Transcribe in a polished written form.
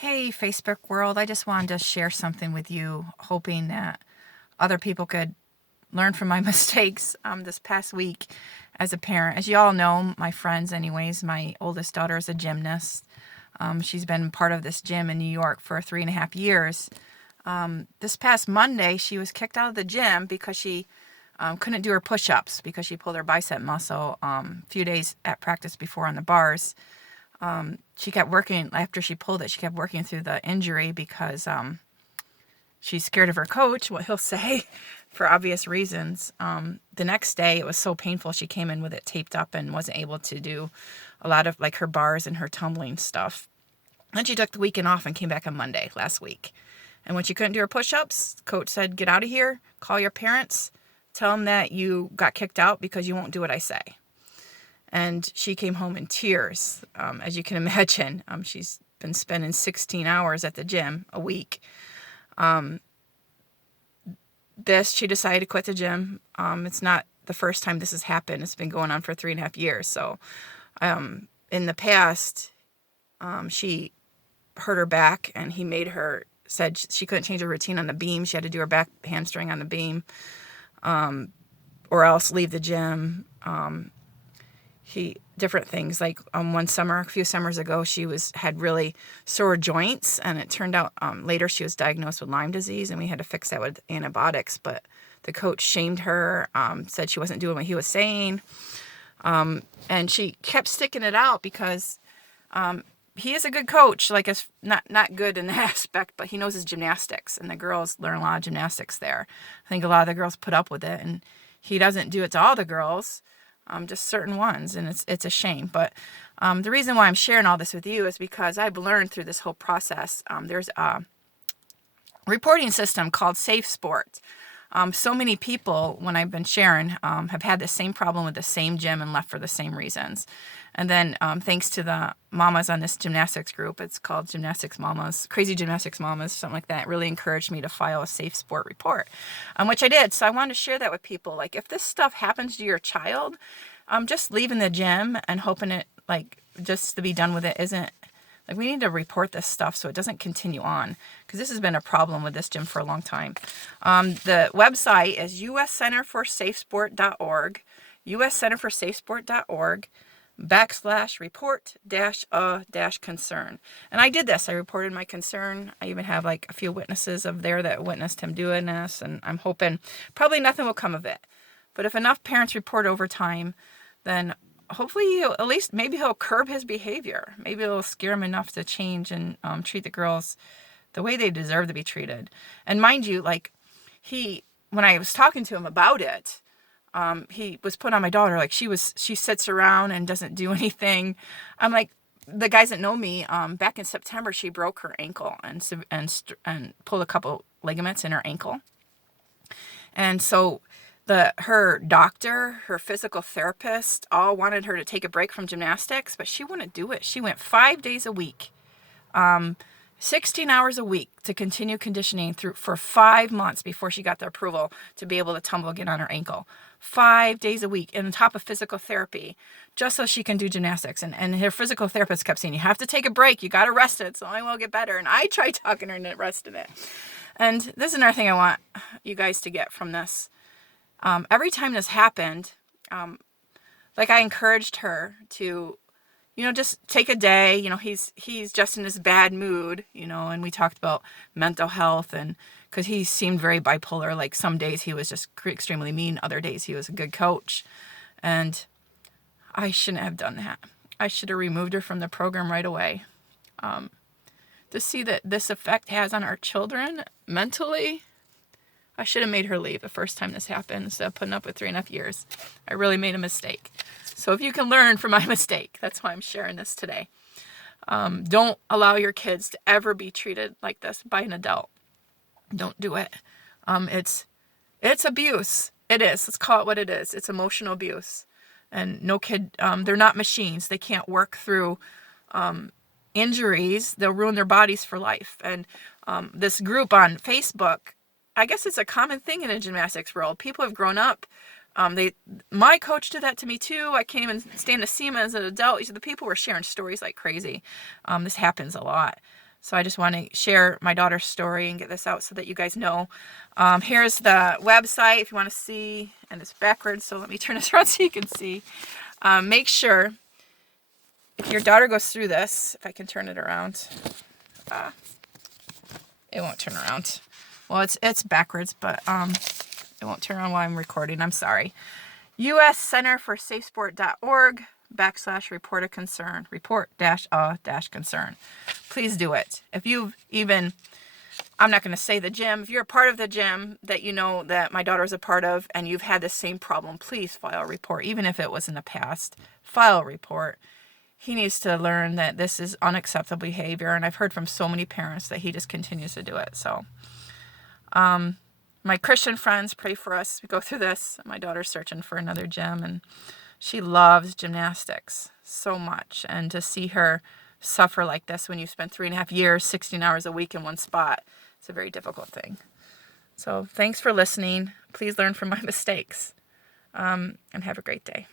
Hey, Facebook world. I just wanted to share something with you, hoping that other people could learn from my mistakes this past week as a parent. As you all know, my friends, anyways, my oldest daughter is a gymnast. She's been part of this gym in New York for 3.5 years. This past Monday, she was kicked out of the gym because she couldn't do her push-ups because she pulled her bicep muscle a few days at practice before on the bars. She kept working after she pulled it. She kept working through the injury because she's scared of her coach, what he'll say, for obvious reasons. The next day, it was so painful. She came in with it taped up and wasn't able to do a lot of like her bars and her tumbling stuff. Then she took the weekend off and came back on Monday last week. And when she couldn't do her push-ups, coach said, "Get out of here. Call your parents. Tell them that you got kicked out because you won't do what I say." And she came home in tears. As you can imagine, she's been spending 16 hours at the gym a week. She decided to quit the gym. It's not the first time this has happened. It's been going on for 3.5 years. So in the past, she hurt her back, and he said she couldn't change her routine on the beam. She had to do her back hamstring on the beam, or else leave the gym. Different things, like one summer, a few summers ago, she had really sore joints, and it turned out later she was diagnosed with Lyme disease, and we had to fix that with antibiotics. But the coach shamed her, said she wasn't doing what he was saying, and she kept sticking it out because he is a good coach. Like, it's not good in that aspect, but he knows his gymnastics, and the girls learn a lot of gymnastics there. I think a lot of the girls put up with it, and he doesn't do it to all the girls. Just certain ones, and it's a shame. But the reason why I'm sharing all this with you is because I've learned through this whole process. There's a reporting system called Safe Sport. So many people, when I've been sharing, have had the same problem with the same gym and left for the same reasons. And then thanks to the mamas on this gymnastics group, it's called Gymnastics Mamas, Crazy Gymnastics Mamas, something like that, it really encouraged me to file a Safe Sport report, which I did. So I wanted to share that with people. Like, if this stuff happens to your child, just leaving the gym and hoping it, like, just to be done with it isn't, like, we need to report this stuff so it doesn't continue on, because this has been a problem with this gym for a long time. The website is uscenterforsafesport.org, uscenterforsafesport.org /report-a-concern. And I did this. I reported my concern. I even have like a few witnesses of there that witnessed him doing this, and I'm hoping probably nothing will come of it. But if enough parents report over time, then hopefully at least maybe he'll curb his behavior. Maybe it'll scare him enough to change and treat the girls the way they deserve to be treated. And mind you, like, when I was talking to him about it, he was put on my daughter. Like, she sits around and doesn't do anything. I'm like, the guys that know me, back in September, she broke her ankle and pulled a couple ligaments in her ankle. And so her doctor, her physical therapist, all wanted her to take a break from gymnastics, but she wouldn't do it. She went 5 days a week, 16 hours a week to continue conditioning for 5 months before she got the approval to be able to tumble again on her ankle. 5 days a week, and on top of physical therapy, just so she can do gymnastics. And her physical therapist kept saying, "You have to take a break. You got to rest it. So I will get better." And I tried talking her into resting it. And this is another thing I want you guys to get from this. Every time this happened, like, I encouraged her to, just take a day. He's just in this bad mood, and we talked about mental health, and because he seemed very bipolar. Like, some days he was just extremely mean, other days he was a good coach. And I shouldn't have done that. I should have removed her from the program right away. To see that this effect has on our children mentally, I should have made her leave the first time this happened instead of putting up with 3.5 years. I really made a mistake. So if you can learn from my mistake, that's why I'm sharing this today. Don't allow your kids to ever be treated like this by an adult. Don't do it. It's abuse. It is. Let's call it what it is. It's emotional abuse. And no kid, they're not machines. They can't work through injuries. They'll ruin their bodies for life. And this group on Facebook, I guess it's a common thing in the gymnastics world. People have grown up. My coach did that to me too. I can't even stand to see him as an adult. The people were sharing stories like crazy. This happens a lot. So I just want to share my daughter's story and get this out so that you guys know. Here's the website if you want to see, and it's backwards, so let me turn this around so you can see. Make sure, if your daughter goes through this, if I can turn it around, it won't turn around. Well, it's backwards, but it won't turn around while I'm recording. I'm sorry. uscenterforsafesport.org/report a concern. Report-a-concern. Please do it. If you've even, I'm not going to say the gym, if you're a part of the gym that you know that my daughter is a part of and you've had the same problem, please file a report. Even if it was in the past, file a report. He needs to learn that this is unacceptable behavior, and I've heard from so many parents that he just continues to do it. So my Christian friends, pray for us. We go through this. My daughter's searching for another gym, and she loves gymnastics so much. And to see her suffer like this when you spend 3.5 years, 16 hours a week in one spot, it's a very difficult thing. So thanks for listening. Please learn from my mistakes, and have a great day.